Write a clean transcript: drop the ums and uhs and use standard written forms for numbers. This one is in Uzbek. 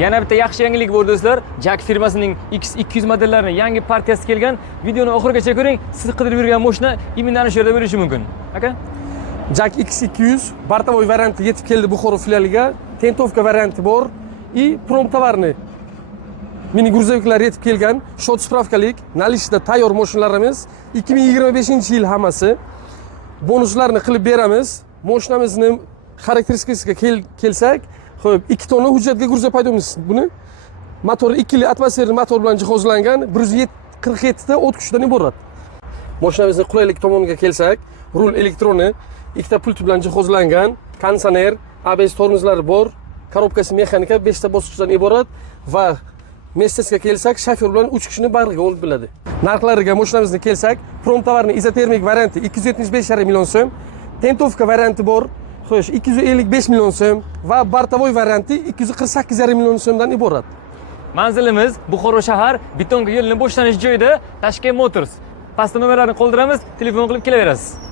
Yana bitta yaxshi yangilik bor do'stlar. Jack firmasining X200 modellarining yangi partiyasi kelgan. Videoni oxirigacha ko'ring. Siz qidirib yurgan mashina immindan shu yerda bo'lishi mumkin. Aka? Jack X200 бортовой varianti yetib keldi Buxoro filialiga. Tentovka varianti bor и promtovarni mini грузовиклар yetib kelgan. Shot spravkalik, nalishda tayyor mashinalarimiz 2025-yil hammasi. Bonuslarni qilib beramiz. Mashinamizni xarakteristikasiga kelsak, xo'p, 2 tonna hujjatga грузовик paydamiz buni. Motori 2 li atmosferli motor bilan jihozlangan, 147 ta o't kuchidan iborat. Mashinamizning qulaylik tomoniga kelsak, rul elektroni, ikkita pult bilan jihozlangan, konditsioner, ABS tormozlari bor, korobkasi mexanika, 5 ta bosqichdan iborat va Mercedesga kelsak, shofer bilan 3 kishini bag'riga olib biladi. Narxlariga mashinamizga kelsak, promtovarning izotermik varianti 275,5 million so'm, tentovka varianti bor, xo'sh, 255 million so'm va бортовой varianti 248,5 million so'mdan iborat. Manzilimiz Buxoro shahar, betonga yo'lning boshlanish joyida Tashkent Motors. Pastda nomerlarni qoldiramiz, telefon qilib kelaverasiz.